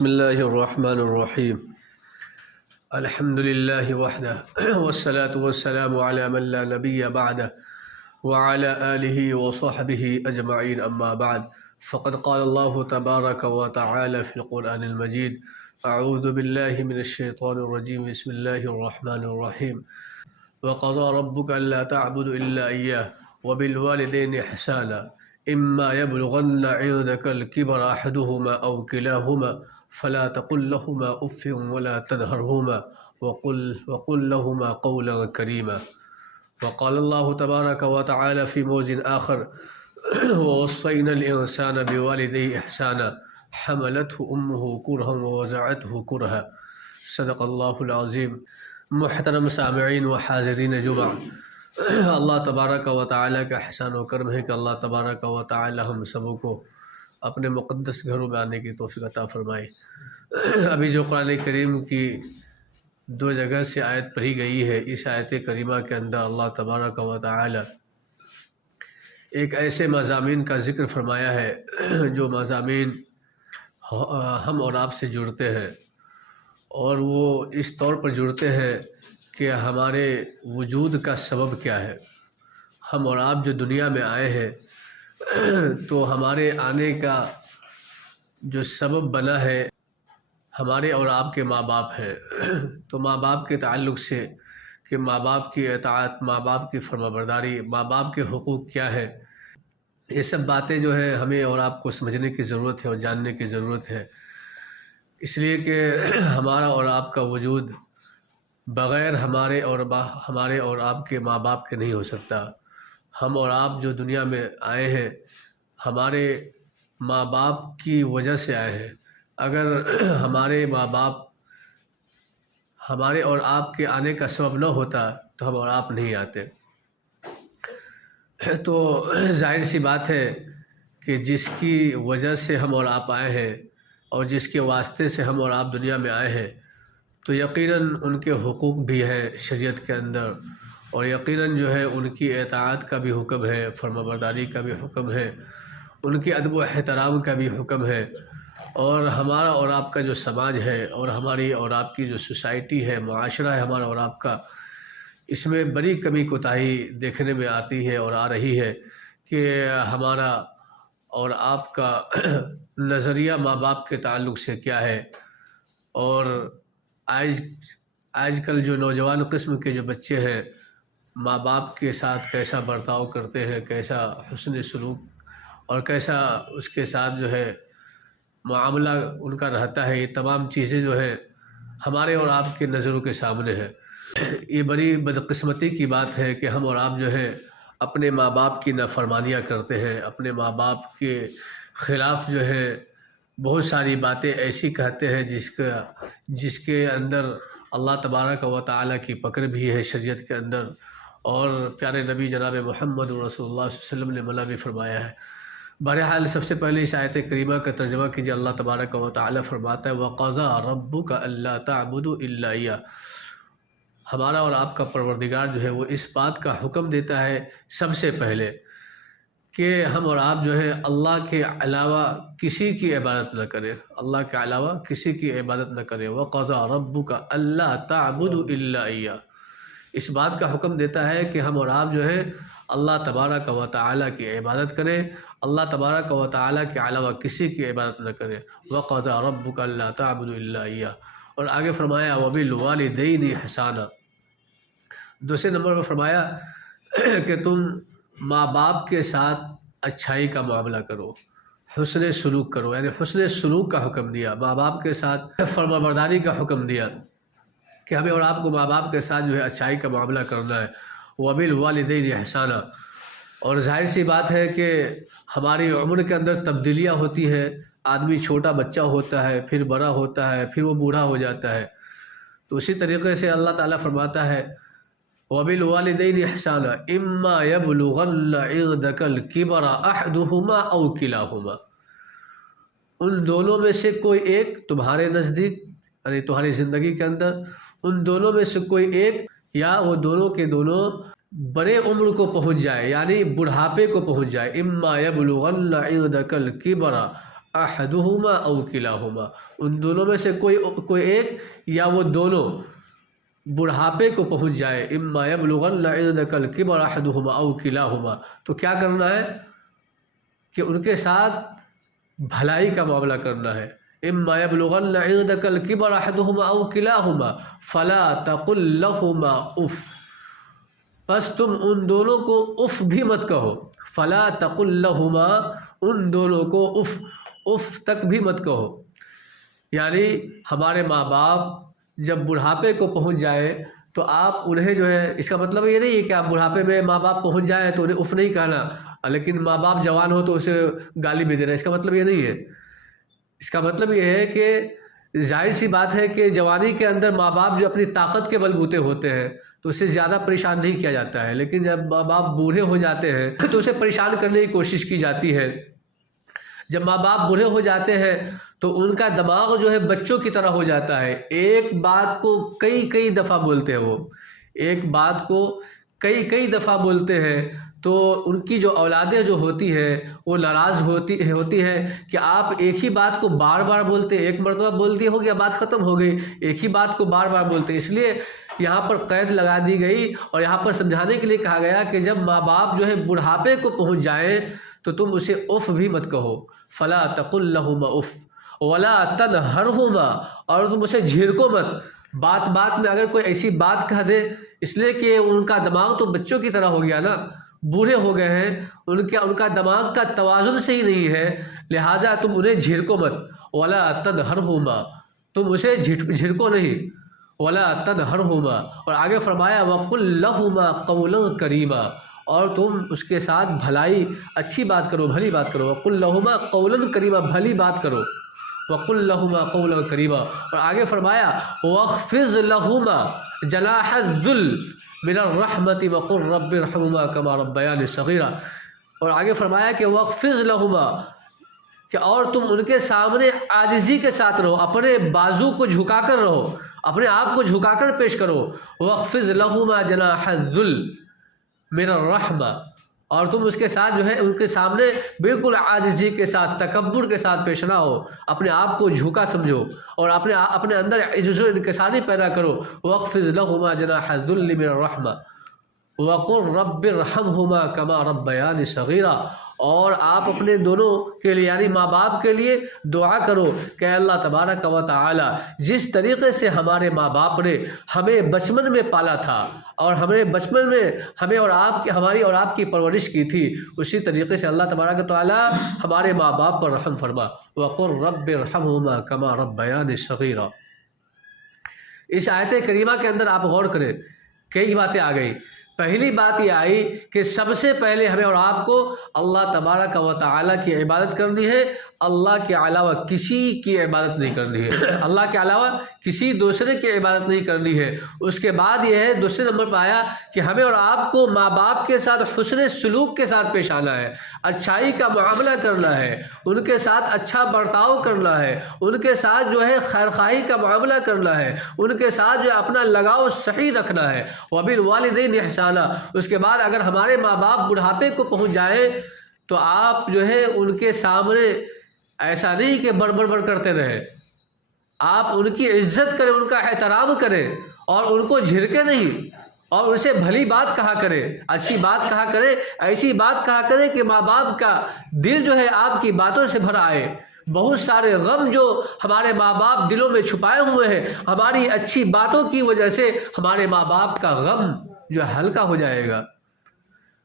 بسم الله الرحمن الرحيم. الحمد لله وحده والصلاة والسلام على من لا نبي بعده وعلى آله وصحبه أجمعين، أما بعد، فقد قال الله تبارك وتعالى في القرآن المجيد: أعوذ بالله من الشيطان الرجيم، بسم الله الرحمن الرحيم. وقضى ربك ألا تعبدوا إلا إياه وبالوالدين إحسانا إما يبلغن عندك الكبر أحدهما أو كلاهما فلا تقل لهما أف ولا تنهرهما وقل لهما قولا كريما. وقال الله تبارك وتعالى في موضع آخر: ووصينا الإنسان بوالديه إحسانا حملته أمه كرها ووضعته كرها. صدق اللہ العظیم. محترم سامعین و حاضرین جمعہ، اللہ تبارک و تعالیٰ کا احسان و کرم ہے کہ اللہ تبارک و تعالیٰ ہم سبوں کو اپنے مقدس گھروں میں آنے کی توفیق عطا فرمائے۔ ابھی جو قرآن کریم کی دو جگہ سے آیت پڑھی گئی ہے، اس آیت کریمہ کے اندر اللہ تبارک و تعالیٰ ایک ایسے مضامین کا ذکر فرمایا ہے جو مضامین ہم اور آپ سے جڑتے ہیں، اور وہ اس طور پر جڑتے ہیں کہ ہمارے وجود کا سبب کیا ہے۔ ہم اور آپ جو دنیا میں آئے ہیں تو ہمارے آنے کا جو سبب بنا ہے ہمارے اور آپ کے ماں باپ ہیں۔ تو ماں باپ کے تعلق سے کہ ماں باپ کی اطاعت، ماں باپ کی فرمانبرداری، ماں باپ کے حقوق کیا ہے، یہ سب باتیں جو ہیں ہمیں اور آپ کو سمجھنے کی ضرورت ہے اور جاننے کی ضرورت ہے، اس لیے کہ ہمارا اور آپ کا وجود بغیر ہمارے اور آپ کے ماں باپ کے نہیں ہو سکتا۔ ہم اور آپ جو دنیا میں آئے ہیں ہمارے ماں باپ کی وجہ سے آئے ہیں۔ اگر ہمارے ماں باپ ہمارے اور آپ کے آنے کا سبب نہ ہوتا تو ہم اور آپ نہیں آتے۔ تو ظاہر سی بات ہے کہ جس کی وجہ سے ہم اور آپ آئے ہیں اور جس کے واسطے سے ہم اور آپ دنیا میں آئے ہیں، تو یقیناً ان کے حقوق بھی ہیں شریعت کے اندر، اور یقیناً جو ہے ان کی اطاعت کا بھی حکم ہے، فرمانبرداری کا بھی حکم ہے، ان کے ادب و احترام کا بھی حکم ہے۔ اور ہمارا اور آپ کا جو سماج ہے اور ہماری اور آپ کی جو سوسائٹی ہے، معاشرہ ہے ہمارا اور آپ کا، اس میں بڑی کمی کوتاہی دیکھنے میں آتی ہے اور آ رہی ہے کہ ہمارا اور آپ کا نظریہ ماں باپ کے تعلق سے کیا ہے، اور آج کل جو نوجوان قسم کے جو بچے ہیں ماں باپ کے ساتھ کیسا برتاؤ کرتے ہیں، کیسا حسن سلوک اور کیسا اس کے ساتھ جو ہے معاملہ ان کا رہتا ہے، یہ تمام چیزیں جو ہیں ہمارے اور آپ کے نظروں کے سامنے ہیں۔ یہ بڑی بدقسمتی کی بات ہے کہ ہم اور آپ جو ہے اپنے ماں باپ کی نافرمانیاں کرتے ہیں، اپنے ماں باپ کے خلاف جو ہے بہت ساری باتیں ایسی کہتے ہیں جس کے اندر اللہ تبارک و تعالیٰ کی پکڑ بھی ہے شریعت کے اندر، اور پیارے نبی جناب محمد رسول اللہ صلی اللہ علیہ وسلم نے منع بھی فرمایا ہے۔ بہرحال سب سے پہلے اس آیت کریمہ کا ترجمہ کیجیے۔ اللہ تبارک و تعالیٰ فرماتا ہے: وَقَضَىٰ رَبُّكَ أَلَّا تَعْبُدُوا إِلَّا إِيَّاهُ۔ ہمارا اور آپ کا پروردگار جو ہے وہ اس بات کا حکم دیتا ہے سب سے پہلے کہ ہم اور آپ جو ہے اللہ کے علاوہ کسی کی عبادت نہ کریں، اللہ کے علاوہ کسی کی عبادت نہ کریں۔ وَقَضَىٰ رَبُّكَ أَلَّا تَعْبُدُوا إِلَّا إِيَّاهُ، اس بات کا حکم دیتا ہے کہ ہم اور آپ جو ہے اللہ تبارک و تعالیٰ کی عبادت کریں، اللہ تبارک و تعالیٰ کے علاوہ کسی کی عبادت نہ کریں۔ وَقَضَىٰ رَبُّكَ أَلَّا تَعْبُدُوا إِلَّا إِيَّاهُ، اور آگے فرمایا وَبِالْوَالِدَيْنِ إِحْسَانًا۔ دوسرے نمبر پر فرمایا کہ تم ماں باپ کے ساتھ اچھائی کا معاملہ کرو، حسن سلوک کرو، یعنی حسن سلوک کا حکم دیا، ماں باپ کے ساتھ فرمانبرداری کا حکم دیا کہ ہمیں اور آپ کو ماں باپ کے ساتھ جو ہے اچھائی کا معاملہ کرنا ہے۔ وَبِالْوَالِدَيْنِ إِحْسَانًا، اور ظاہر سی بات ہے کہ ہماری عمر کے اندر تبدیلیاں ہوتی ہیں، آدمی چھوٹا بچہ ہوتا ہے، پھر بڑا ہوتا ہے، پھر وہ بوڑھا ہو جاتا ہے، تو اسی طریقے سے اللہ تعالیٰ فرماتا ہے وَبِالْوَالِدَيْنِ إِحْسَانًا إِمَّا يَبْلُغَنَّ عِندَكَ الْكِبَرَ أَحَدُهُمَا أَوْ كِلَاهُمَا، ان دونوں میں سے کوئی ایک تمہارے نزدیک، یعنی تمہاری زندگی کے اندر ان دونوں میں سے کوئی ایک یا وہ دونوں کے دونوں بڑے عمر کو پہنچ جائے، یعنی بڑھاپے کو پہنچ جائے۔ إِمَّا يَبْلُغَنَّ عِندَكَ الْكِبَرَ احدہما او کلاہما، ان دونوں میں سے کوئی ایک یا وہ دونوں بڑھاپے کو پہنچ جائے، اما یبلغن عندک الکبر احدہما او کلاہما، تو کیا کرنا ہے کہ ان کے ساتھ بھلائی کا معاملہ کرنا ہے۔ اما یبلغن عندک الکبر احدہما او کلاہما فلا تقل لہما اف، بس تم ان دونوں کو اف بھی مت کہو، فلا تقل لہما، ان دونوں کو اف تک بھی مت کہو۔ یعنی ہمارے ماں باپ جب بڑھاپے کو پہنچ جائے تو آپ انہیں جو ہے، اس کا مطلب یہ نہیں ہے کہ آپ بڑھاپے میں ماں باپ پہنچ جائیں تو انہیں اف نہیں کہنا، لیکن ماں باپ جوان ہو تو اسے گالی بھی دینا، اس کا مطلب یہ نہیں ہے۔ اس کا مطلب یہ ہے کہ ظاہر سی بات ہے کہ جوانی کے اندر ماں باپ جو اپنی طاقت کے بل بوتے ہوتے ہیں تو اسے زیادہ پریشان نہیں کیا جاتا ہے، لیکن جب ماں باپ بوڑھے ہو جاتے ہیں تو اسے پریشان کرنے کی کوشش کی جاتی ہے۔ جب ماں باپ بوڑھے ہو جاتے ہیں تو ان کا دماغ جو ہے بچوں کی طرح ہو جاتا ہے، ایک بات کو کئی دفعہ بولتے ہیں، وہ ایک بات کو کئی دفعہ بولتے ہیں، تو ان کی جو اولادیں جو ہوتی ہیں وہ ناراض ہوتی ہیں کہ آپ ایک ہی بات کو بار بار بولتے، ایک مرتبہ بول دیے ہو گیا بات ختم ہو گئی، ایک ہی بات کو بار بار بولتے۔ اس لیے یہاں پر قید لگا دی گئی اور یہاں پر سمجھانے کے لیے کہا گیا کہ جب ماں باپ جو ہے بڑھاپے کو پہنچ جائیں تو تم اسے اف بھی مت کہو، فلا تقل لہما اف ولا تنہرہما، اور تم اسے جھڑکو مت، بات میں اگر کوئی ایسی بات کہہ دے، اس لیے کہ ان کا دماغ تو بچوں کی طرح ہو گیا نا، بوڑھے ہو گئے ہیں، ان کا دماغ کا توازن صحیح نہیں ہے، لہٰذا تم انہیں جھڑکو مت، ولا تنہرہما، تم اسے جھڑکو نہیں، ولا تنہرہما، اور آگے فرمایا وقل لہما قولا کریما، اور تم اس کے ساتھ بھلائی اچھی بات کرو، بھلی بات کرو، وقل لہما قولا کریما، بھلی بات کرو، وقل لہما قولا کریما، اور آگے فرمایا واخفض لہما جناح الذل من الرحمۃ وقل رب ارحمہما کما ربیانی صغیرا، اور آگے فرمایا کہ واخفض لہما، کہ اور تم ان کے سامنے عاجزی کے ساتھ رہو، اپنے بازو کو جھکا کر رہو، اپنے آپ کو جھکا کر پیش کرو، واخفض لہما جناح الذل من الرحمہ، اور تم اس کے ساتھ جو ہے ان کے سامنے بالکل عاجزی کے ساتھ، تکبر کے ساتھ پیش نہ ہو، اپنے آپ کو جھکا سمجھو اور اپنے اندر عجز و انکساری پیدا کرو، واخفض لہما جناح الذل من الرحمہ وقل رب ارحمہما کما ربیانی صغیرا، اور آپ اپنے دونوں کے لیے یعنی ماں باپ کے لیے دعا کرو کہ اللہ تبارک و تعالی جس طریقے سے ہمارے ماں باپ نے ہمیں بچپن میں پالا تھا اور ہمیں بچپن میں ہمیں اور ہماری اور آپ کی پرورش کی تھی، اسی طریقے سے اللہ تبارک و تعالی ہمارے ماں باپ پر رحم فرما، وقل رب ارحمہما کما ربیانی صغیرا۔ اس آیت کریمہ کے اندر آپ غور کریں، کئی باتیں آ گئی۔ پہلی بات یہ آئی کہ سب سے پہلے ہمیں اور آپ کو اللہ تبارک و تعالیٰ کی عبادت کرنی ہے، اللہ کے علاوہ کسی کی عبادت نہیں کرنی ہے، اللہ کے علاوہ کسی دوسرے کی عبادت نہیں کرنی ہے۔ اس کے بعد یہ ہے دوسرے نمبر پر آیا کہ ہمیں اور آپ کو ماں باپ کے ساتھ حسن سلوک کے ساتھ پیش آنا ہے، اچھائی کا معاملہ کرنا ہے، ان کے ساتھ اچھا برتاؤ کرنا ہے، ان کے ساتھ جو ہے خیرخواہی کا معاملہ کرنا ہے، ان کے ساتھ جو ہے اپنا لگاؤ صحیح رکھنا ہے، وبالوالدین احسانا۔ اس کے بعد اگر ہمارے ماں باپ بڑھاپے کو پہنچ جائیں تو آپ جو ہے ان کے سامنے ایسا نہیں کہ بڑبڑ کرتے رہیں، آپ ان کی عزت کریں، ان کا احترام کریں اور ان کو جھڑکے نہیں، اور ان سے بھلی بات کہا کریں، اچھی بات کہا کریں، ایسی بات کہا کریں کہ ماں باپ کا دل جو ہے آپ کی باتوں سے بھر آئے۔ بہت سارے غم جو ہمارے ماں باپ دلوں میں چھپائے ہوئے ہیں، ہماری اچھی باتوں کی وجہ سے ہمارے ماں باپ کا غم جو ہلکا ہو جائے گا۔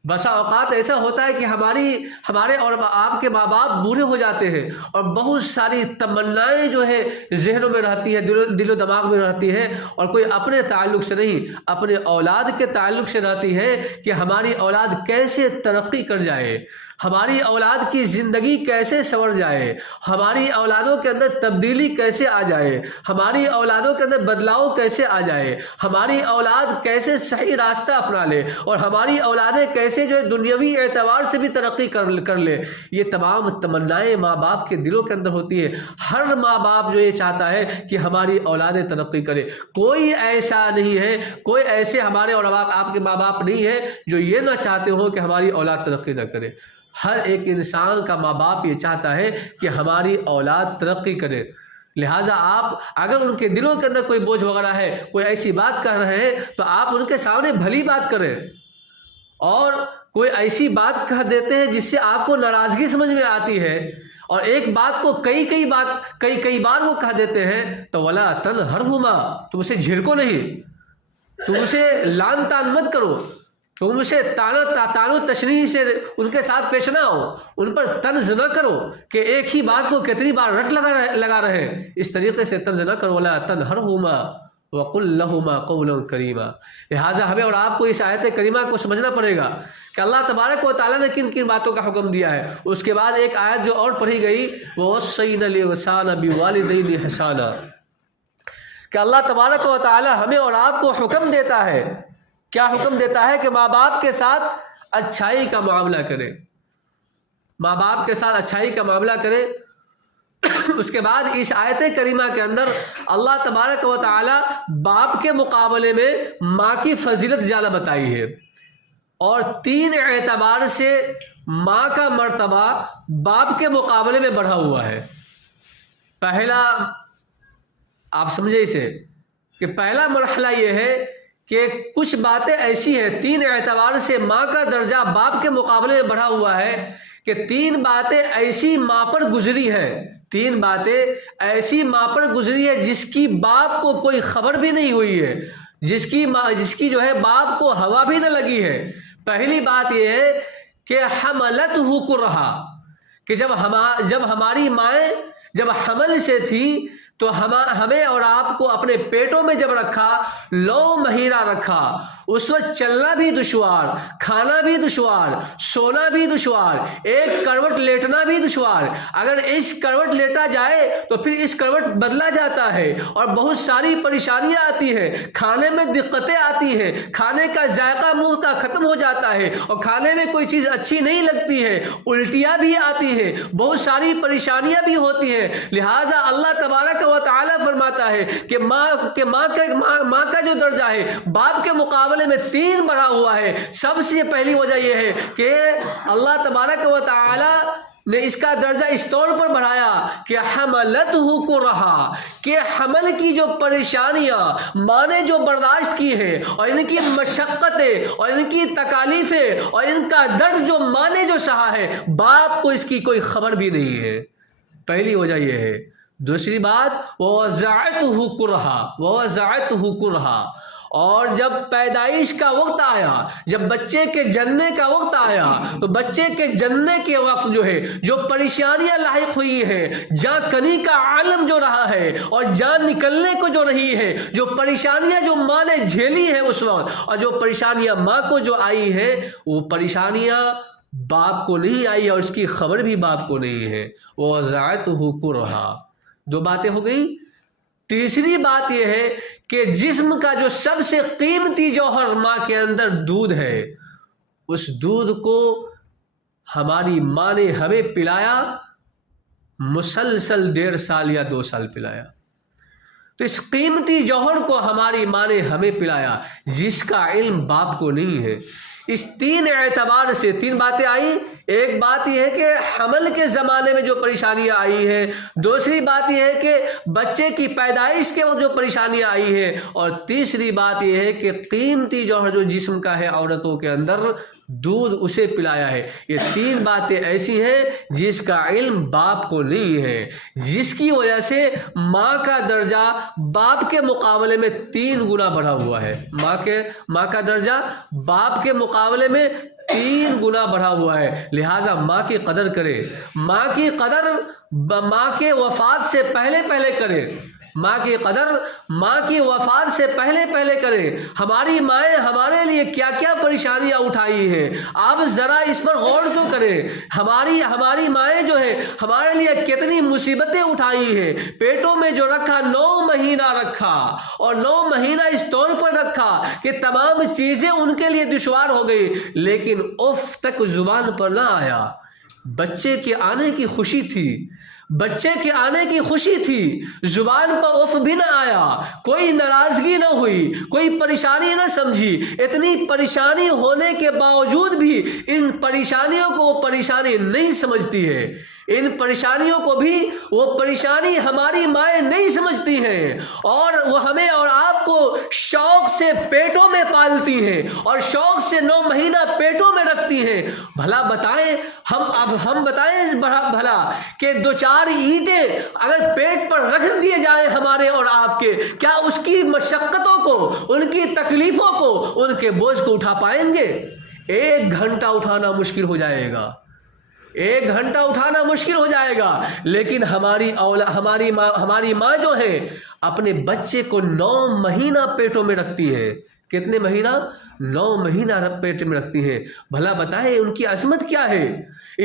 بسا اوقات ایسا ہوتا ہے کہ ہمارے اور آپ کے ماں باپ بوڑھے ہو جاتے ہیں اور بہت ساری تمنائیں جو ہے ذہنوں میں رہتی ہے، دل و دماغ میں رہتی ہے، اور کوئی اپنے تعلق سے نہیں، اپنے اولاد کے تعلق سے رہتی ہے کہ ہماری اولاد کیسے ترقی کر جائے، ہماری اولاد کی زندگی کیسے سنور جائے، ہماری اولادوں کے اندر تبدیلی کیسے آ جائے، ہماری اولادوں کے اندر بدلاؤ کیسے آ جائے، ہماری اولاد کیسے صحیح راستہ اپنا لے، اور ہماری اولادیں کیسے جو ہے دنیاوی اعتبار سے بھی ترقی کر لے۔ یہ تمام تمنائیں ماں باپ کے دلوں کے اندر ہوتی ہے۔ ہر ماں باپ جو یہ چاہتا ہے کہ ہماری اولادیں ترقی کرے، کوئی ایسا نہیں ہے، کوئی ایسے ہمارے اور آپ کے ماں باپ نہیں ہے جو یہ نہ چاہتے ہو کہ ہماری اولاد ترقی نہ کرے۔ ہر ایک انسان کا ماں باپ یہ چاہتا ہے کہ ہماری اولاد ترقی کرے، لہٰذا آپ اگر ان کے دلوں کے اندر کوئی بوجھ وغیرہ ہے، کوئی ایسی بات کر رہے ہیں، تو آپ ان کے سامنے بھلی بات کریں، اور کوئی ایسی بات کہہ دیتے ہیں جس سے آپ کو ناراضگی سمجھ میں آتی ہے، اور ایک بات کو کئی بار وہ کہہ دیتے ہیں، تو ولا تنہرہما، تم اسے جھڑکو نہیں، تم اسے لان تان مت کرو، تم اسے تانو تشریح سے ان کے ساتھ پیش نہ ہو، ان پر طنز نہ کرو کہ ایک ہی بات کو کتنی بار رٹ لگا رہے ہیں، اس طریقے سے طنز نہ کرو، ولا تنہرہما وقل لہما قولا کریما۔ لہٰذا ہمیں اور آپ کو اس آیت کریمہ کو سمجھنا پڑے گا کہ اللہ تبارک و تعالیٰ نے کن کن باتوں کا حکم دیا ہے۔ اس کے بعد ایک آیت جو اور پڑھی گئی، وَوَصَّيْنَا الْإِنسَانَ بِوَالِدَيْهِ إِحْسَانًا، کہ اللہ تبارک و تعالیٰ ہمیں اور آپ کو حکم دیتا ہے، کیا حکم دیتا ہے؟ کہ ماں باپ کے ساتھ اچھائی کا معاملہ کرے، ماں باپ کے ساتھ اچھائی کا معاملہ کرے۔ اس کے بعد اس آیت کریمہ کے اندر اللہ تبارک و تعالیٰ باپ کے مقابلے میں ماں کی فضیلت زیادہ بتائی ہے، اور 3 اعتبار سے ماں کا مرتبہ باپ کے مقابلے میں بڑھا ہوا ہے۔ پہلا، آپ سمجھے اسے، کہ پہلا مرحلہ یہ ہے کہ کچھ باتیں ایسی ہیں، 3 اعتبار سے ماں کا درجہ باپ کے مقابلے میں بڑھا ہوا ہے کہ 3 باتیں ایسی ماں پر گزری ہیں، 3 باتیں ایسی ماں پر گزری ہے جس کی باپ کو کوئی خبر بھی نہیں ہوئی ہے، جس کی جو ہے باپ کو ہوا بھی نہ لگی ہے۔ پہلی بات یہ ہے کہ حملتہ کرہا، کہ جب ہماری مائیں جب حمل سے تھی تو ہمیں اور آپ کو اپنے پیٹوں میں جب رکھا، 9 مہینہ رکھا، اس وقت چلنا بھی دشوار، کھانا بھی دشوار، سونا بھی دشوار، ایک کروٹ لیٹنا بھی دشوار، اگر اس کروٹ لیٹا جائے تو پھر اس کروٹ بدلا جاتا ہے، اور بہت ساری پریشانیاں آتی ہیں، کھانے میں دقتیں آتی ہیں، کھانے کا ذائقہ منہ کا ختم ہو جاتا ہے، اور کھانے میں کوئی چیز اچھی نہیں لگتی ہے، الٹیاں بھی آتی ہیں، بہت ساری پریشانیاں بھی ہوتی ہیں۔ لہٰذا اللہ تبارک و تعالیٰ فرماتا ہے کہ ماں کا جو درجہ ہے باپ کے مقابلے میں 3 بڑھا ہوا ہے۔ سب سے پہلی وجہ یہ ہے کہ اللہ تبارک و تعالیٰ نے اس کا درجہ اس طور پر بڑھایا کہ حملتہ کرہا، کہ حمل کی جو پریشانیاں ماں نے جو برداشت کی ہیں، اور ان کی مشقتیں اور ان کی تکالیفیں اور ان کا درد جو ماں نے جو سہا ہے، باپ کو اس کی کوئی خبر بھی نہیں ہے۔ پہلی وجہ یہ ہے۔ دوسری بات، وَوَضَعَتْهُ كُرْهًا، اور جب پیدائش کا وقت آیا، جب بچے کے جننے کا وقت آیا، تو بچے کے جننے کے وقت جو ہے جو پریشانیاں لاحق ہوئی ہیں، جاں کنی کا عالم جو رہا ہے اور جان نکلنے کو جو رہی ہے، جو پریشانیاں جو ماں نے جھیلی ہے اس وقت، اور جو پریشانیاں ماں کو جو آئی ہیں، وہ پریشانیاں باپ کو نہیں آئی، اور اس کی خبر بھی باپ کو نہیں ہے۔ وَوَضَعَتْهُ كُرْهًا، 2 باتیں ہو گئی۔ تیسری بات یہ ہے کہ جسم کا جو سب سے قیمتی جوہر ماں کے اندر دودھ ہے، اس دودھ کو ہماری ماں نے ہمیں پلایا، مسلسل 1.5 سال یا 2 سال پلایا۔ تو اس قیمتی جوہر کو ہماری ماں نے ہمیں پلایا، جس کا علم باپ کو نہیں ہے۔ اس 3 اعتبار سے 3 باتیں آئیں۔ ایک بات یہ ہے کہ حمل کے زمانے میں جو پریشانیاں آئی ہیں، دوسری بات یہ ہے کہ بچے کی پیدائش کے وقت جو پریشانیاں آئی ہیں، اور تیسری بات یہ ہے کہ قیمتی جوہر جو جسم کا ہے عورتوں کے اندر، دودھ اسے پلایا ہے۔ یہ 3 باتیں ایسی ہیں جس کا علم باپ کو نہیں ہے، جس کی وجہ سے ماں کا درجہ باپ کے مقابلے میں 3 گنا بڑھا ہوا ہے۔ ماں کا درجہ باپ کے مقابلے میں 3 گنا بڑھا ہوا ہے۔ لہٰذا ماں کی قدر کرے، ماں کی قدر ماں کے وفات سے پہلے کرے، ماں کی قدر ماں کی وفات سے پہلے کریں۔ ہماری مائیں ہمارے لیے کیا کیا پریشانیاں اٹھائی ہیں، آپ ذرا اس پر غور تو کریں۔ ہماری مائیں جو ہے ہمارے لیے کتنی مصیبتیں اٹھائی ہیں۔ پیٹوں میں جو رکھا 9 مہینہ رکھا، اور 9 مہینہ اس طور پر رکھا کہ تمام چیزیں ان کے لیے دشوار ہو گئی، لیکن اف تک زبان پر نہ آیا۔ بچے کے آنے کی خوشی تھی، بچے کے آنے کی خوشی تھی، زبان پر اف بھی نہ آیا، کوئی ناراضگی نہ ہوئی، کوئی پریشانی نہ سمجھی۔ اتنی پریشانی ہونے کے باوجود بھی ان پریشانیوں کو وہ پریشانی نہیں سمجھتی ہے، ان پریشانیوں کو بھی وہ پریشانی ہماری مائیں نہیں سمجھتی ہیں، اور وہ ہمیں اور آپ کو شوق سے پیٹوں میں پالتی ہیں اور شوق سے 9 مہینہ پیٹوں میں رکھتی ہیں۔ بھلا بتائیں ہم بتائیں بھلا کہ 2-4 اینٹیں اگر پیٹ پر رکھ دیے جائیں ہمارے اور آپ کے، کیا اس کی مشقتوں کو، ان کی تکلیفوں کو، ان کے بوجھ کو اٹھا پائیں گے؟ 1 گھنٹہ اٹھانا مشکل ہو جائے گا، 1 گھنٹہ اٹھانا مشکل ہو جائے گا۔ لیکن ہماری ماں جو ہے اپنے بچے کو 9 مہینہ پیٹوں میں رکھتی ہے۔ کتنے مہینہ؟ 9 مہینہ پیٹ میں رکھتی ہیں۔ بھلا بتائیں ان کی عظمت کیا ہے؟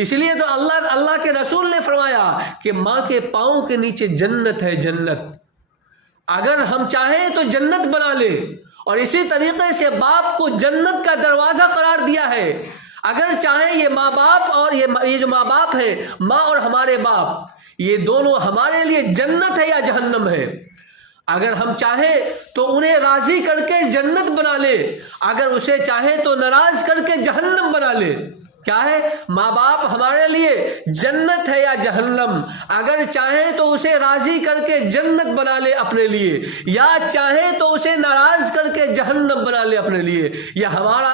اس لیے تو اللہ کے رسول نے فرمایا کہ ماں کے پاؤں کے نیچے جنت ہے، جنت۔ اگر ہم چاہیں تو جنت بنا لیں، اور اسی طریقے سے باپ کو جنت کا دروازہ قرار دیا ہے۔ اگر چاہیں یہ ماں باپ اور یہ جو ماں باپ ہیں، ماں اور ہمارے باپ، یہ دونوں ہمارے لیے جنت ہے یا جہنم ہے۔ اگر ہم چاہیں تو انہیں راضی کر کے جنت بنا لے، اگر اسے چاہیں تو ناراض کر کے جہنم بنا لے۔ کیا ہے؟ ماں باپ ہمارے لیے جنت ہے یا جہنم؟ اگر چاہیں تو اسے راضی کر کے جنت بنا لے اپنے لیے، یا چاہیں تو اسے ناراض کر کے جہنم بنا لے اپنے لیے۔ یہ ہمارا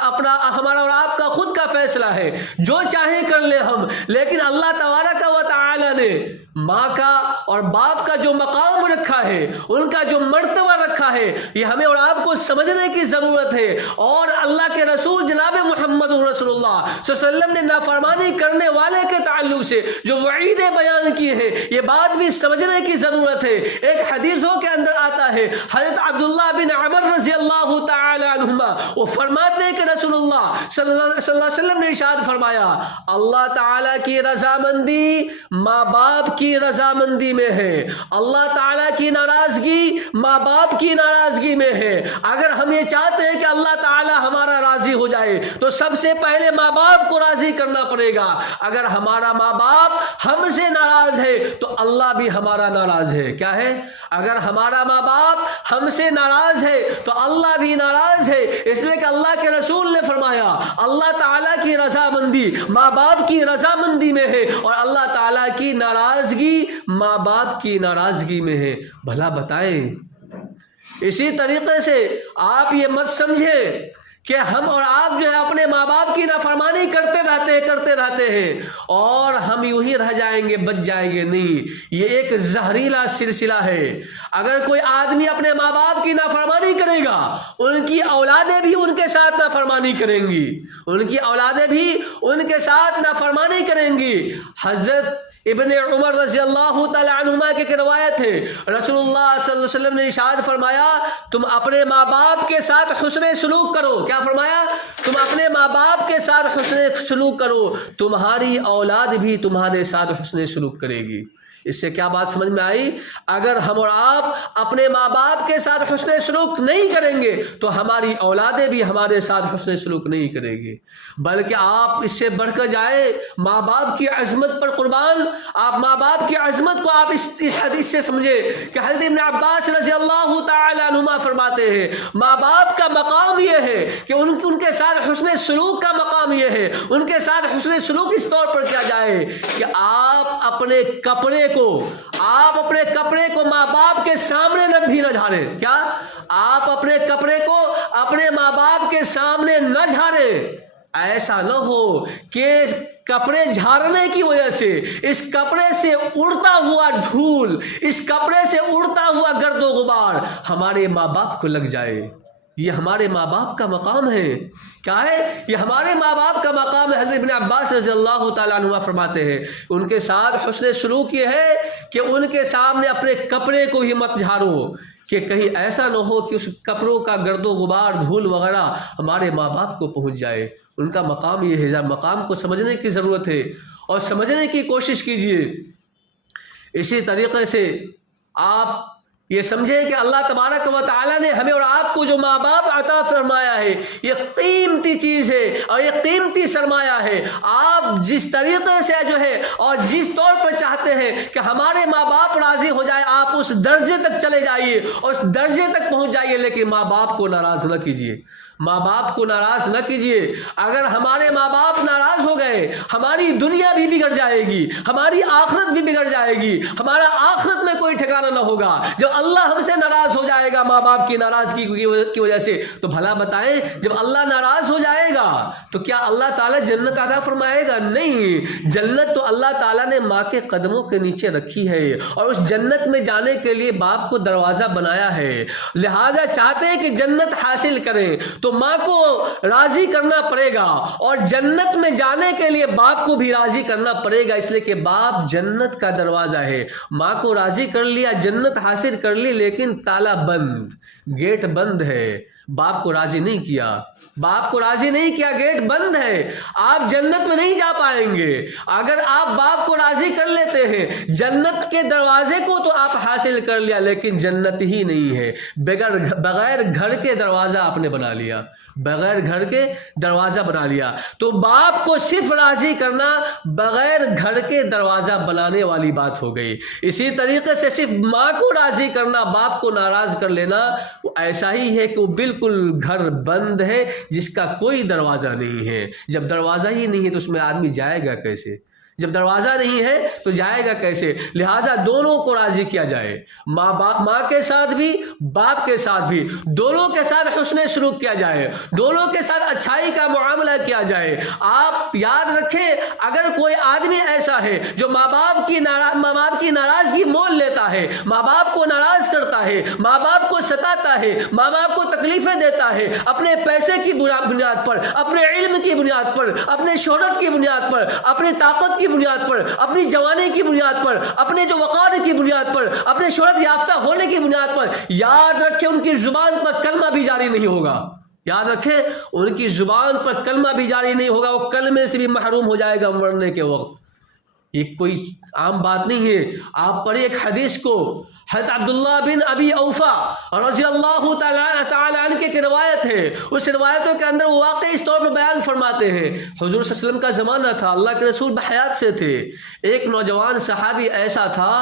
اور آپ کا خود کا فیصلہ ہے، جو چاہیں کر لیں ہم۔ لیکن اللہ تبارک و تعالی نے ماں کا اور باپ کا جو مقام رکھا ہے، ان کا جو مرتبہ رکھا ہے، یہ ہمیں اور آپ کو سمجھنے کی ضرورت ہے۔ اور اللہ کے رسول جناب محمد رسول اللہ صلی اللہ علیہ وسلم نے نافرمانی کرنے والے کے تعلق سے جو وعیدیں بیان کی ہیں، یہ بات بھی سمجھنے کی ضرورت ہے۔ ایک حدیثوں کے اندر آتا ہے، حضرت عبداللہ بن عمر رضی اللہ تعالی عنہما وہ فرماتے ہیں کہ رسول اللہ صلی اللہ علیہ وسلم نے ارشاد فرمایا، اللہ تعالیٰ کی رضامندی ماں باپ کی رضامندی میں ہے، اللہ تعالیٰ کی ناراضگی ماں باپ کی ناراضگی میں ہے۔ اگر ہم یہ چاہتے ہیں کہ اللہ تعالیٰ ہمارا راضی ہو جائے تو سب سے پہلے ماں باپ کو راضی کرنا پڑے گا۔ اگر ہمارا ماں باپ ہم سے ناراض ہے تو اللہ بھی ہمارا ناراض ہے۔ کیا ہے؟ اگر ہمارا ماں باپ ہم سے ناراض ہے تو اللہ بھی ناراض ہے۔ اس لیے کہ اللہ کے رسول نے فرمایا اللہ تعالیٰ کی رضامندی ماں باپ کی رضامندی میں ہے، اور اللہ تعالیٰ کی ناراضگی ماں باپ کی ناراضگی میں ہے۔ بھلا بتائیں، اسی طریقے سے آپ یہ مت سمجھیں کہ ہم اور آپ جو ہے اپنے ماں باپ کی نافرمانی کرتے رہتے ہیں اور ہم یوں ہی رہ جائیں گے، بچ جائیں گے۔ نہیں، یہ ایک زہریلا سلسلہ ہے۔ اگر کوئی آدمی اپنے ماں باپ کی نافرمانی کرے گا، ان کی اولادیں بھی ان کے ساتھ نافرمانی کریں گی، ان کی اولادیں بھی ان کے ساتھ نافرمانی کریں گی۔ حضرت ابن عمر رضی اللہ تعالی عنہما کی روایت ہے، رسول اللہ صلی اللہ علیہ وسلم نے ارشاد فرمایا، تم اپنے ماں باپ کے ساتھ حسن سلوک کرو۔ کیا فرمایا؟ تم اپنے ماں باپ کے ساتھ حسن سلوک کرو، تمہاری اولاد بھی تمہارے ساتھ حسن سلوک کرے گی۔ اس سے کیا بات سمجھ میں آئی؟ اگر ہم اور آپ اپنے ماں باپ کے ساتھ حسن سلوک نہیں کریں گے تو ہماری اولادیں بھی ہمارے ساتھ حسن سلوک نہیں کرے گی، بلکہ آپ اس سے بڑھ کر جائیں، ماں باپ کی عظمت پر قربان، آپ ماں باپ کی عظمت کو آپ اس حدیث سے سمجھیں کہ حضرت ابن عباس رضی اللہ تعالی عنہما فرماتے ہیں، ماں باپ کا مقام یہ ہے کہ ان کے ساتھ حسن سلوک کا مقام یہ ہے، ان کے ساتھ حسن سلوک اس طور پر کیا جائے کہ آپ اپنے کپڑے کو ماں باپ کے سامنے بھی نہ جھاڑیں۔ کیا؟ آپ اپنے کپڑے کو اپنے ماں باپ کے سامنے نہ جھاڑیں۔ ایسا نہ ہو کہ کپڑے جھاڑنے کی وجہ سے اس کپڑے سے اڑتا ہوا دھول، اس کپڑے سے اڑتا ہوا گرد و غبار ہمارے ماں باپ کو لگ جائے۔ یہ ہمارے ماں باپ کا مقام ہے۔ کیا ہے؟ یہ ہمارے ماں باپ کا مقام ہے۔ حضرت ابن عباس رضی اللہ تعالیٰ عنہ فرماتے ہیں ان کے ساتھ حسن سلوک یہ ہے کہ ان کے سامنے اپنے کپڑے کو ہی مت جھاڑو کہ کہیں ایسا نہ ہو کہ اس کپڑوں کا گرد و غبار دھول وغیرہ ہمارے ماں باپ کو پہنچ جائے۔ ان کا مقام یہ ہے، مقام کو سمجھنے کی ضرورت ہے اور سمجھنے کی کوشش کیجیے۔ اسی طریقے سے آپ یہ سمجھے کہ اللہ تبارک و تعالیٰ نے ہمیں اور آپ کو جو ماں باپ عطا فرمایا ہے یہ قیمتی چیز ہے اور یہ قیمتی سرمایہ ہے. آپ جس طریقے سے جو ہے اور جس طور پر چاہتے ہیں کہ ہمارے ماں باپ راضی ہو جائے آپ اس درجے تک چلے جائیے اور اس درجے تک پہنچ جائیے، لیکن ماں باپ کو ناراض نہ کیجیے، ماں باپ کو ناراض نہ کیجیے. اگر ہمارے ماں باپ ناراض ہو گئے ہماری دنیا بھی بگڑ جائے گی، ہماری آخرت بھی بگڑ جائے گی، ہمارا آخرت میں کوئی ٹھکانہ نہ ہوگا. جب اللہ ہم سے ناراض ہو جائے گا ماں باپ کی ناراضگی کی وجہ سے، تو بھلا بتائیں جب اللہ ناراض ہو جائے گا تو کیا اللہ تعالیٰ جنت عطا فرمائے گا؟ نہیں، جنت تو اللہ تعالیٰ نے ماں کے قدموں کے نیچے رکھی ہے اور اس جنت میں جانے کے لیے باپ کو دروازہ بنایا ہے. لہذا چاہتے ہیں کہ جنت حاصل کریں تو ماں کو راضی کرنا پڑے گا اور جنت میں جانے کے لیے باپ کو بھی راضی کرنا پڑے گا، اس لیے کہ باپ جنت کا دروازہ ہے. ماں کو راضی کر لیا، جنت حاصل کر لی، لیکن تالا بند، گیٹ بند ہے. باپ کو راضی نہیں کیا، باپ کو راضی نہیں کیا، گیٹ بند ہے، آپ جنت میں نہیں جا پائیں گے. اگر آپ باپ کو راضی کر لیتے ہیں جنت کے دروازے کو تو آپ حاصل کر لیا، لیکن جنت ہی نہیں ہے. بغیر گھر کے دروازہ آپ نے بنا لیا، بغیر گھر کے دروازہ بنا لیا. تو باپ کو صرف راضی کرنا بغیر گھر کے دروازہ بنانے والی بات ہو گئی. اسی طریقے سے صرف ماں کو راضی کرنا باپ کو ناراض کر لینا وہ ایسا ہی ہے کہ وہ بالکل گھر بند ہے جس کا کوئی دروازہ نہیں ہے. جب دروازہ ہی نہیں ہے تو اس میں آدمی جائے گا کیسے؟ جب دروازہ نہیں ہے تو جائے گا کیسے؟ لہٰذا دونوں کو راضی کیا جائے، ماں کے ساتھ بھی باپ کے ساتھ بھی، دونوں کے ساتھ حسن سلوک کیا جائے، دونوں کے ساتھ اچھائی کا معاملہ کیا جائے. آپ یاد رکھیں اگر کوئی آدمی ایسا ہے جو ماں باپ کی ناراضگی مول لیتا ہے، ماں باپ کو ناراض کرتا ہے، ماں باپ کو ستاتا ہے، ماں باپ کو تکلیفیں دیتا ہے، اپنے پیسے کی بنیاد پر، اپنے علم کی بنیاد پر، اپنے شہرت کی بنیاد پر، اپنی طاقت کی بنیاد پر، اپنی جوانی کی بنیاد پر، اپنے جو وقار کی بنیاد پر، اپنے شہرت یافتہ ہونے کی بنیاد پر، یاد رکھیں ان کی زبان پر کلمہ بھی جاری نہیں ہوگا. یاد رکھیں ان کی زبان پر کلمہ بھی جاری نہیں ہوگا، وہ کلمے سے بھی محروم ہو جائے گا مرنے کے وقت. یہ کوئی عام بات نہیں ہے. آپ پڑھیں ایک حدیث کو، حضرت عبداللہ بن ابی اوفا رضی اللہ تعالی عنہ کی روایت ہے. اس روایتوں کے اندر وہ واقعی اس طور پر بیان فرماتے ہیں حضور صلی اللہ علیہ وسلم کا زمانہ تھا، اللہ کے رسول بحیات سے تھے. ایک نوجوان صحابی ایسا تھا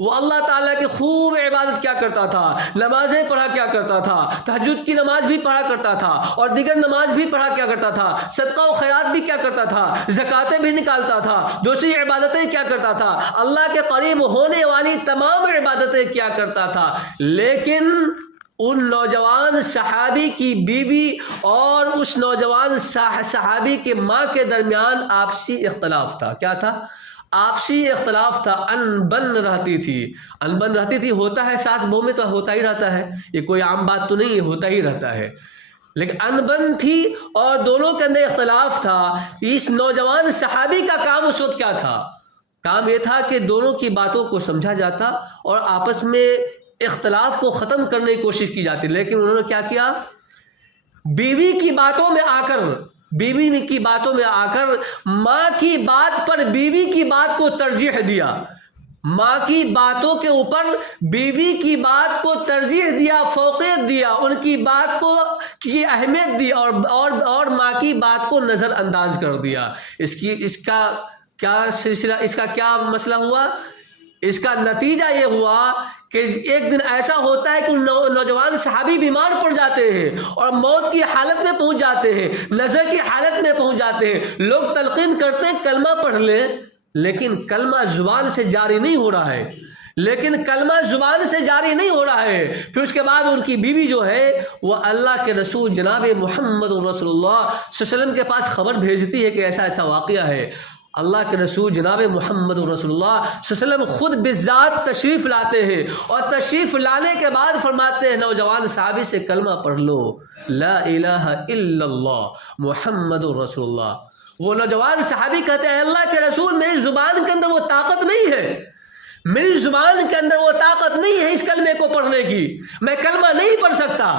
وہ اللہ تعالیٰ کی خوب عبادت کیا کرتا تھا، نمازیں پڑھا کیا کرتا تھا، تہجد کی نماز بھی پڑھا کرتا تھا اور دیگر نماز بھی پڑھا کیا کرتا تھا، صدقہ و خیرات بھی کیا کرتا تھا، زکاتیں بھی نکالتا تھا، دوسری عبادتیں کیا کرتا تھا، اللہ کے قریب ہونے والی تمام عبادتیں کیا کرتا تھا. لیکن ان نوجوان صحابی کی بیوی اور اس نوجوان صحابی کے ماں کے درمیان آپسی اختلاف تھا. کیا تھا؟ آپسی اختلاف تھا. انبن رہتی تھی. ہوتا ہے ساس بہو میں تو ہوتا ہی رہتا ہے، یہ کوئی عام بات تو نہیں ہے، ہوتا ہی رہتا ہے. لیکن انبن تھی اور دونوں کے اندر اختلاف تھا. اس نوجوان صحابی کا کام اس وقت کیا تھا؟ کام یہ تھا کہ دونوں کی باتوں کو سمجھا جاتا اور آپس میں اختلاف کو ختم کرنے کی کوشش کی جاتی. لیکن انہوں نے کیا کیا؟ بیوی کی باتوں میں آ کر ماں کی بات پر بیوی کی بات کو ترجیح دیا، ماں کی باتوں کے اوپر بیوی کی بات کو ترجیح دیا، فوقیت دیا، ان کی بات کو کی اہمیت دی اور ماں کی بات کو نظر انداز کر دیا. اس کا کیا سلسلہ، اس کا کیا مسئلہ ہوا؟ اس کا نتیجہ یہ ہوا کہ ایک دن ایسا ہوتا ہے کہ نوجوان صحابی بیمار پڑ جاتے ہیں اور موت کی حالت میں پہنچ جاتے ہیں، نظر کی حالت میں پہنچ جاتے ہیں. لوگ تلقین کرتے ہیں کلمہ پڑھ لیں، لیکن کلمہ زبان سے جاری نہیں ہو رہا ہے. پھر اس کے بعد ان کی بیوی جو ہے وہ اللہ کے رسول جناب محمد رسول اللہ صلی اللہ علیہ وسلم کے پاس خبر بھیجتی ہے کہ ایسا ایسا واقعہ ہے. اللہ کے رسول جناب محمد رسول اللہ صلی اللہ علیہ وسلم خود بذات تشریف لاتے ہیں اور تشریف لانے کے بعد فرماتے ہیں نوجوان صحابی سے کلمہ پڑھ لو، لا الہ الا اللہ محمد رسول اللہ. وہ نوجوان صحابی کہتے ہیں اللہ کے رسول میری زبان کے اندر وہ طاقت نہیں ہے، میری زبان کے اندر وہ طاقت نہیں ہے اس کلمے کو پڑھنے کی، میں کلمہ نہیں پڑھ سکتا.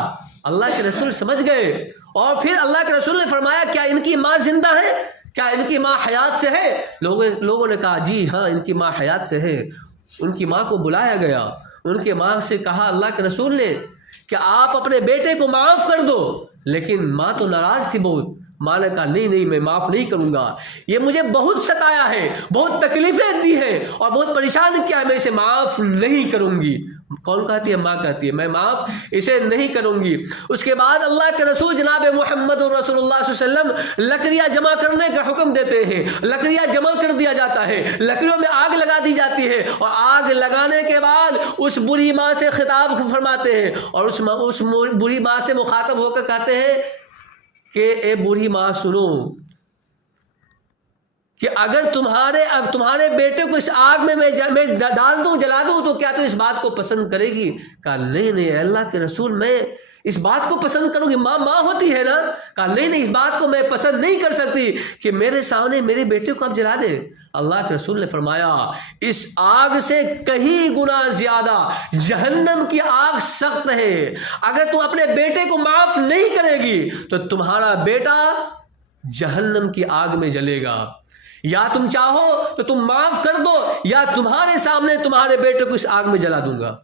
اللہ کے رسول سمجھ گئے اور پھر اللہ کے رسول نے فرمایا کیا ان کی ماں زندہ ہے؟ کیا ان کی ماں حیات سے ہے؟ لوگوں نے کہا جی ہاں ان کی ماں حیات سے ہے. ان کی ماں کو بلایا گیا، ان کے ماں سے کہا اللہ کے رسول نے کہ آپ اپنے بیٹے کو معاف کر دو، لیکن ماں تو ناراض تھی بہت. ماں نے کہا نہیں میں معاف نہیں کروں گا، یہ مجھے بہت ستایا ہے، بہت تکلیفیں دی ہیں اور بہت پریشان کیا ہے، میں اسے معاف نہیں کروں گی. کون کہتی ہے؟ ماں کہتی ہے میں معاف اسے نہیں کروں گی. اس کے بعد اللہ کے رسول جناب محمد رسول اللہ صلی اللہ علیہ وسلم لکڑیاں جمع کرنے کا حکم دیتے ہیں. لکڑیاں جمع کر دیا جاتا ہے، لکڑیوں میں آگ لگا دی جاتی ہے، اور آگ لگانے کے بعد اس بری ماں سے خطاب فرماتے ہیں، اور اس بری ماں سے مخاطب ہو کر کہتے ہیں کہ اے بری ماں سنو کہ اگر تمہارے بیٹے کو اس آگ میں ڈال دوں، جلا دوں، تو کیا تم اس بات کو پسند کرے گی؟ کہا نہیں اللہ کے رسول میں اس بات کو پسند کروں گی، ماں ہوتی ہے نا. کہا نہیں اس بات کو میں پسند نہیں کر سکتی کہ میرے سامنے میرے بیٹے کو آپ جلا دیں. اللہ کے رسول نے فرمایا اس آگ سے کہیں گنا زیادہ جہنم کی آگ سخت ہے. اگر تم اپنے بیٹے کو معاف نہیں کرے گی تو تمہارا بیٹا جہنم کی آگ میں جلے گا. یا تم چاہو تو تم معاف کر دو، یا تمہارے سامنے تمہارے بیٹے کو اس آگ میں جلا دوں گا.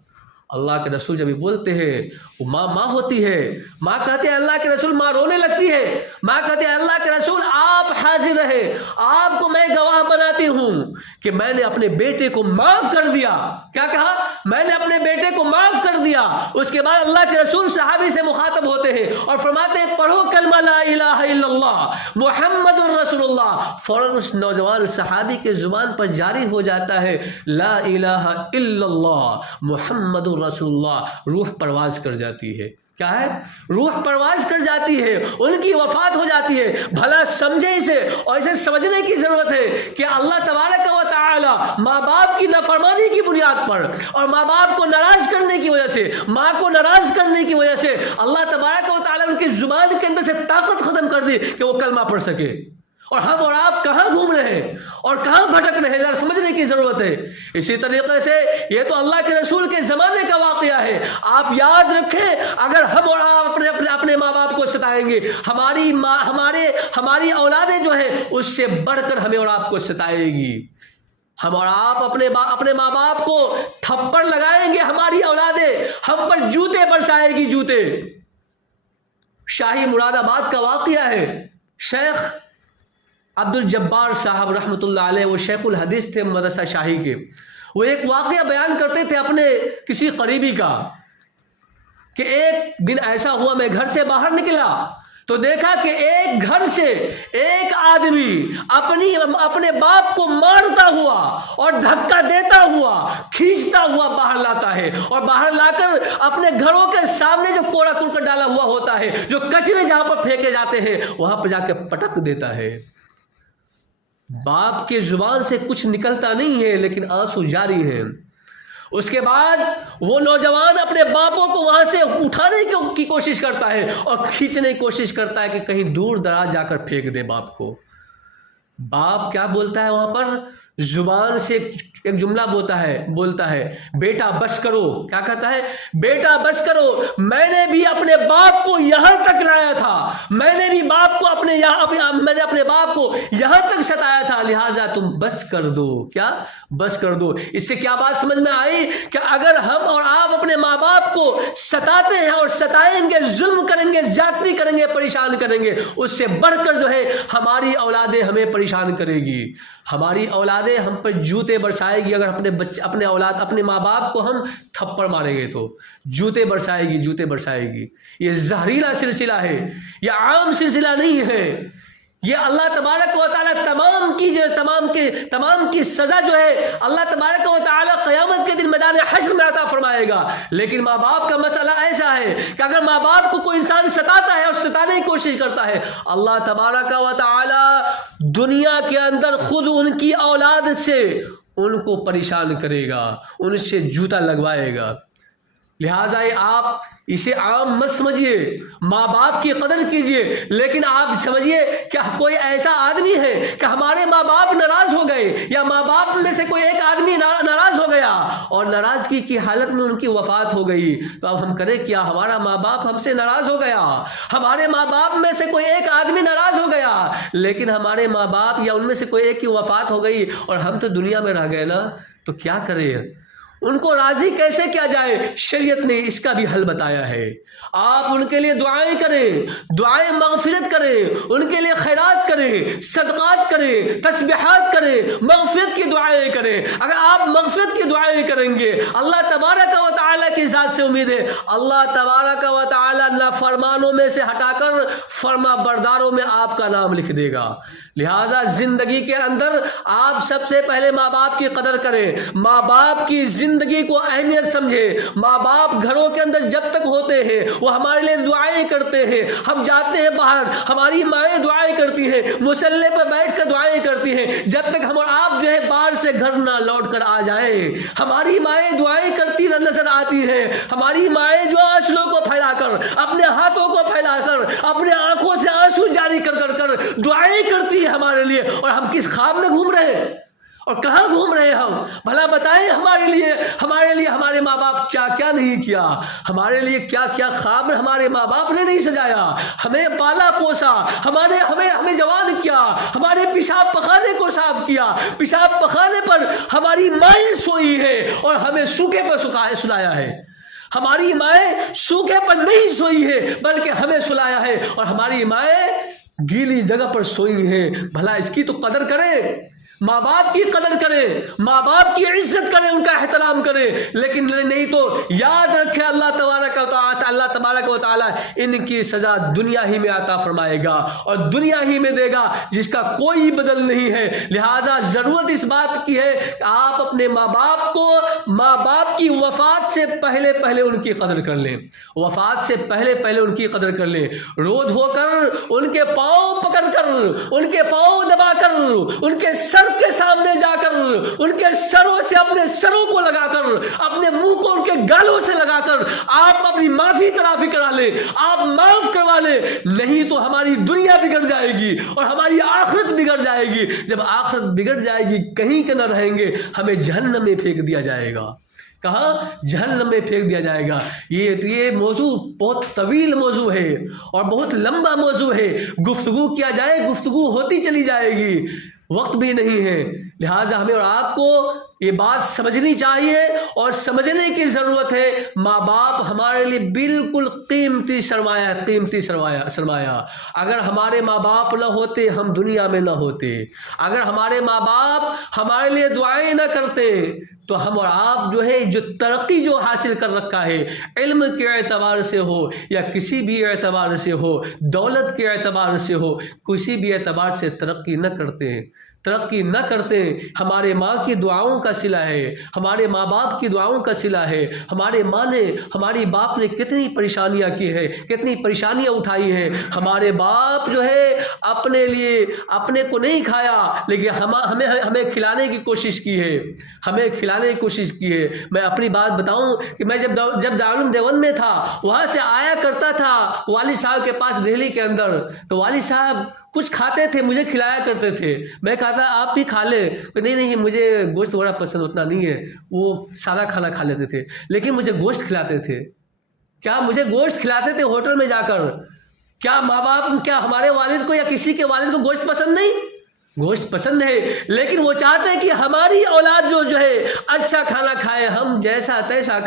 اللہ کے رسول جب یہ بولتے ہیں وہ ماں ہوتی ہے. ماں کہتے ہیں اللہ کے رسول، ماں رونے لگتی ہے. ماں کہتے ہیں اللہ کے رسول آپ حاضر رہے، آپ کو میں گواہ بناتی ہوں کہ میں نے اپنے بیٹے کو معاف کر دیا. کیا کہا؟ میں نے اپنے بیٹے کو معاف کر دیا. اس کے بعد اللہ کے رسول صحابی سے مخاطب ہوتے ہیں اور فرماتے ہیں پڑھو کلمہ لا الہ الا اللہ محمد الرسول اللہ. فوراً اس نوجوان صحابی کے زبان پر جاری ہو جاتا ہے لا الہ الا اللہ محمد رسول اللہ. روح پرواز کر جاتی ہے. کیا ہے؟ روح پرواز کر جاتی ہے، ان کی وفات ہو جاتی ہے. بھلا سمجھے اسے، اور اسے سمجھنے کی ضرورت ہے کہ اللہ تبارک و تعالی ماں باپ کی نافرمانی کی بنیاد پر اور ماں باپ کو ناراض کرنے کی وجہ سے، ماں کو ناراض کرنے کی وجہ سے اللہ تبارک و تعالی ان کی زبان کے اندر سے طاقت ختم کر دی کہ وہ کلمہ پڑھ سکے. اور ہم اور آپ کہاں گھوم رہے ہیں اور کہاں بھٹک رہے ہیں، ذرا سمجھنے کی ضرورت ہے. اسی طریقے سے یہ تو اللہ کے رسول کے زمانے کا واقعہ ہے. آپ یاد رکھیں اگر ہم اور آپ اپنے ماں باپ کو ستائیں گے، ہماری اولادیں جو ہیں اس سے بڑھ کر ہمیں اور آپ کو ستائے گی. ہم اور آپ اپنے ماں باپ کو تھپڑ لگائیں گے، ہماری اولادیں ہم پر جوتے برسائے گی، جوتے. شاہی مراد آباد کا واقعہ ہے. شیخ عبد الجبار صاحب رحمۃ اللہ علیہ، وہ شیخ الحدیث تھے مدرسہ شاہی کے. وہ ایک واقعہ بیان کرتے تھے اپنے کسی قریبی کا کہ ایک دن ایسا ہوا میں گھر سے باہر نکلا تو دیکھا کہ ایک گھر سے ایک آدمی اپنے باپ کو مارتا ہوا اور دھکا دیتا ہوا کھینچتا ہوا باہر لاتا ہے، اور باہر لا کر اپنے گھروں کے سامنے جو کوڑا کرکٹ ڈالا ہوا ہوتا ہے، جو کچرے جہاں پر پھینکے جاتے ہیں وہاں پہ جا کے پٹک دیتا ہے. باپ کے زبان سے کچھ نکلتا نہیں ہے لیکن آنسو جاری ہیں. اس کے بعد وہ نوجوان اپنے باپوں کو وہاں سے اٹھانے کی کوشش کرتا ہے اور کھینچنے کی کوشش کرتا ہے کہ کہیں دور دراز جا کر پھینک دے باپ کو. باپ کیا بولتا ہے وہاں پر؟ زبان سے ایک جملہ بولتا ہے بیٹا بس کرو. کیا کہتا ہے؟ بیٹا بس کرو، میں نے بھی اپنے باپ کو یہاں تک لایا تھا، میں نے اپنے باپ کو یہاں تک ستایا تھا، لہٰذا تم بس کر دو. کیا بس کر دو؟ اس سے کیا بات سمجھ میں آئی کہ اگر ہم اور آپ اپنے ماں باپ کو ستاتے ہیں اور ستائیں گے، ظلم کریں گے، زیادتی کریں گے، پریشان کریں گے، اس سے بڑھ کر جو ہے ہماری اولادیں ہمیں پریشان کرے گی. ہماری اولادیں ہم پر جوتے برسائے گی. اگر اپنے ماں باپ کو ہم تھپڑ ماریں گے تو جوتے برسائے گی. یہ زہریلا سلسلہ ہے، یہ عام سلسلہ نہیں ہے. یہ اللہ تبارک و تعالیٰ تمام کی سزا جو ہے اللہ تبارک و تعالیٰ قیامت کے دن میدان حشر میں عطا فرمائے گا. لیکن ماں باپ کا مسئلہ ایسا ہے کہ اگر ماں باپ کو کوئی انسان ستاتا ہے اور ستانے کی کوشش کرتا ہے، اللہ تبارک و تعالیٰ دنیا کے اندر خود ان کی اولاد سے ان کو پریشان کرے گا، ان سے جوتا لگوائے گا. لہٰذا آپ اسے عام مت سمجھیے، ماں باپ کی قدر کیجئے. لیکن آپ سمجھیے کہ کوئی ایسا آدمی ہے کہ ہمارے ماں باپ ناراض ہو گئے، یا ماں باپ میں سے کوئی ایک آدمی ناراض ہو گیا اور ناراضگی کی حالت میں ان کی وفات ہو گئی، تو اب ہم کریں کیا؟ ہمارا ماں باپ ہم سے ناراض ہو گیا، ہمارے ماں باپ میں سے کوئی ایک آدمی ناراض ہو گیا، لیکن ہمارے ماں باپ یا ان میں سے کوئی ایک کی وفات ہو گئی اور ہم تو دنیا میں رہ گئے نا، تو کیا کریں؟ ان کو راضی کیسے کیا جائے، شریعت نے اس کا بھی حل بتایا ہے۔ آپ ان کے لیے دعائیں کریں، دعائیں مغفرت کریں، ان کے لیے خیرات کریں، صدقات کریں، تسبیحات کریں، مغفرت کی دعائیں کریں۔ اگر آپ مغفرت کی دعائیں کریں گے، اللہ تبارک و تعالیٰ کی ذات سے امید ہے اللہ تبارک و تعالیٰ نافرمانوں میں سے ہٹا کر فرما برداروں میں آپ کا نام لکھ دے گا۔ لہٰذا زندگی کے اندر آپ سب سے پہلے ماں باپ کی قدر کریں، ماں باپ کی زندگی کو اہمیت سمجھیں۔ ماں باپ گھروں کے اندر جب تک ہوتے ہیں وہ ہمارے لیے دعائیں کرتے ہیں، ہم جاتے ہیں باہر ہماری مائیں دعائیں کرتی ہیں، مصلے پر بیٹھ کر دعائیں کرتی ہیں، جب تک ہم اور آپ جو ہے باہر سے گھر نہ لوٹ کر آ جائیں ہماری مائیں دعائیں کرتی نظر آتی ہیں۔ ہماری مائیں جو آنسوؤں کو پھیلا کر، اپنے ہاتھوں کو پھیلا کر، اپنے آنکھوں سے آنسو جاری کر کر کر دعائیں کرتی ہیں ہمارے لیے، اور ہم کس خواب میں گھوم رہے ہیں اور کہاں گھوم رہے ہیں؟ ہم بھلا بتائیں ہمارے لیے ہمارے ماں باپ کیا کیا نہیں کیا، ہمارے لیے کیا کیا خواب ہمارے ماں باپ نے نہیں سجایا، ہمیں پالا پوسا، ہمیں جوان کیا، ہمارے پیشاب پخانے کو صاف کیا، پیشاب پخانے پر ہماری مائیں سوئی ہے اور ہمیں سوکھے پر سلایا ہے۔ ہماری مائیں سوکھے پر نہیں سوئی ہے بلکہ ہمیں سلایا ہے، اور ہماری مائیں گیلی جگہ پر سوئی ہیں۔ بھلا اس کی تو قدر کریں، ماں باپ کی قدر کریں، ماں باپ کی عزت کریں، ان کا احترام کریں، لیکن نہیں تو یاد رکھیں اللہ تبارک و تعالیٰ ان کی سزا دنیا ہی میں عطا فرمائے گا اور دنیا ہی میں دے گا جس کا کوئی بدل نہیں ہے۔ لہٰذا ضرورت اس بات کی ہے کہ آپ اپنے ماں باپ کی وفات سے پہلے ان کی قدر کر لیں، وفات سے پہلے ان کی قدر کر لیں، رو دھو کر ان کے پاؤں پکڑ کر، ان کے پاؤں دبا کر، ان کے سر کے سامنے جا کر ان کے سروں سے اپنے سروں کو لگا کر، اپنے منہ کو ان کے گالوں سے لگا کر آپ اپنی معافی تلافی کرا لیں، آپ معاف کروا لیں، نہیں تو ہماری دنیا بگڑ جائے گی اور ہماری آخرت بگڑ جائے گی۔ جب آخرت بگڑ جائے گی کہیں کے نہ رہیں گے، ہمیں جہنم میں پھینک دیا جائے گا۔ کہاں؟ جہنم میں پھینک دیا جائے گا۔ یہ موضوع بہت طویل موضوع ہے اور بہت لمبا موضوع ہے، گفتگو کیا جائے گفتگو ہوتی چلی جائے گی، وقت بھی نہیں ہے۔ لہٰذا ہمیں اور آپ کو یہ بات سمجھنی چاہیے اور سمجھنے کی ضرورت ہے، ماں باپ ہمارے لیے بالکل قیمتی سرمایہ۔ اگر ہمارے ماں باپ نہ ہوتے ہم دنیا میں نہ ہوتے، اگر ہمارے ماں باپ ہمارے لیے دعائیں نہ کرتے تو ہم اور آپ جو ہے جو ترقی جو حاصل کر رکھا ہے، علم کے اعتبار سے ہو یا کسی بھی اعتبار سے ہو، دولت کے اعتبار سے ہو، کسی بھی اعتبار سے ترقی نہ کرتے، ہمارے ماں کی دعاؤں کا صلہ ہے، ہمارے ماں باپ کی دعاؤں کا صلہ ہے۔ ہمارے ماں نے، ہماری باپ نے کتنی پریشانیاں کی ہے، کتنی پریشانیاں اٹھائی ہیں۔ ہمارے باپ جو ہے اپنے لیے اپنے کو نہیں کھایا لیکن ہمیں کھلانے کی کوشش کی ہے، میں اپنی بات بتاؤں کہ میں جب دارالعلوم دیوبند میں تھا، وہاں سے آیا کرتا تھا والد صاحب کے پاس دہلی کے اندر، تو والد صاحب کچھ کھاتے تھے، مجھے کھلایا کرتے تھے۔ میں کہا تھا آپ بھی کھا لیں، نہیں مجھے گوشت بڑا پسند اتنا نہیں ہے، وہ سادہ کھانا کھا لیتے تھے، لیکن مجھے گوشت کھلاتے تھے۔ کیا مجھے گوشت کھلاتے تھے ہوٹل میں جا کر؟ کیا ماں باپ، کیا ہمارے والد کو یا کسی کے والد کو گوشت پسند نہیں؟ گوشت پسند ہے، لیکن وہ چاہتے ہیں کہ ہماری اولاد جو ہے اچھا کھانا کھائے، ہم جیسا تیسا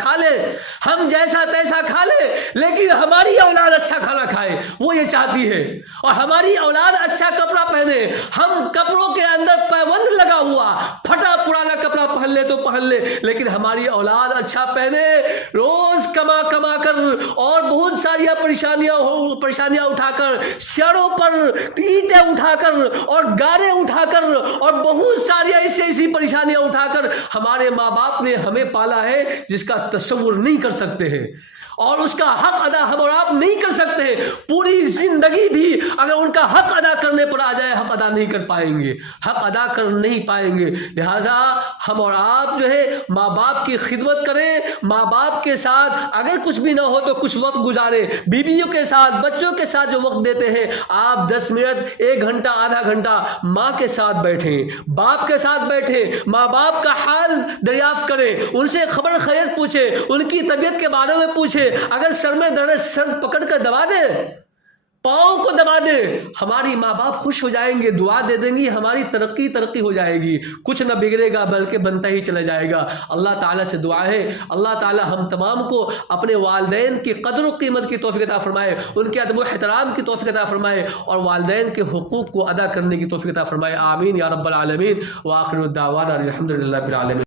کھا لے لیکن ہماری اولاد اچھا کھانا کھائے، وہ یہ چاہتی ہے۔ اور ہماری اولاد اچھا کپڑا پہنے، ہم کپڑوں کے اندر پابند لگا ہوا، پھٹا پرانا کپڑا پہن لے تو پہن لے، لیکن ہماری اولاد اچھا پہنے، روز کما کر اور بہت ساری پریشانیاں اٹھا کر، سروں پر اینٹیں اٹھا کر اور گارے اٹھا کر اور بہت ساری ایسی پریشانیاں اٹھا کر ہمارے ماں باپ نے ہمیں پالا ہے جس کا تصور نہیں کر سکتے ہیں، اور اس کا حق ادا ہم اور آپ نہیں کر سکتے ہیں۔ پوری زندگی بھی اگر ان کا حق ادا کرنے پر آ جائے، حق ادا نہیں کر پائیں گے، لہٰذا ہم اور آپ جو ہے ماں باپ کی خدمت کریں، ماں باپ کے ساتھ اگر کچھ بھی نہ ہو تو کچھ وقت گزاریں، بیویوں کے ساتھ، بچوں کے ساتھ جو وقت دیتے ہیں، آپ 10 منٹ، 1 گھنٹہ، آدھا گھنٹہ ماں کے ساتھ بیٹھیں، باپ کے ساتھ بیٹھیں، ماں باپ کا حال دریافت کریں، ان سے خبر خیر پوچھیں، ان کی طبیعت کے بارے میں پوچھیں، اگر سر میں درد ہے سر پکڑ کر دبا دیں، پاؤں کو دبا دیں، ہماری ماں باپ خوش ہو جائیں گے، دعا دے دیں گی، ہماری ترقی ہو جائے گی، کچھ نہ بگڑے گا بلکہ بنتا ہی چلا جائے گا۔ اللہ تعالیٰ سے دعا ہے اللہ تعالیٰ ہم تمام کو اپنے والدین کی قدر و قیمت کی توفیق عطا فرمائے، ان کے ادب و احترام کی توفیق عطا فرمائے، اور والدین کے حقوق کو ادا کرنے کی توفیق عطا فرمائے، آمین یا رب العالمین۔ وآخر الدعوانا الحمد للہ رب العالمین۔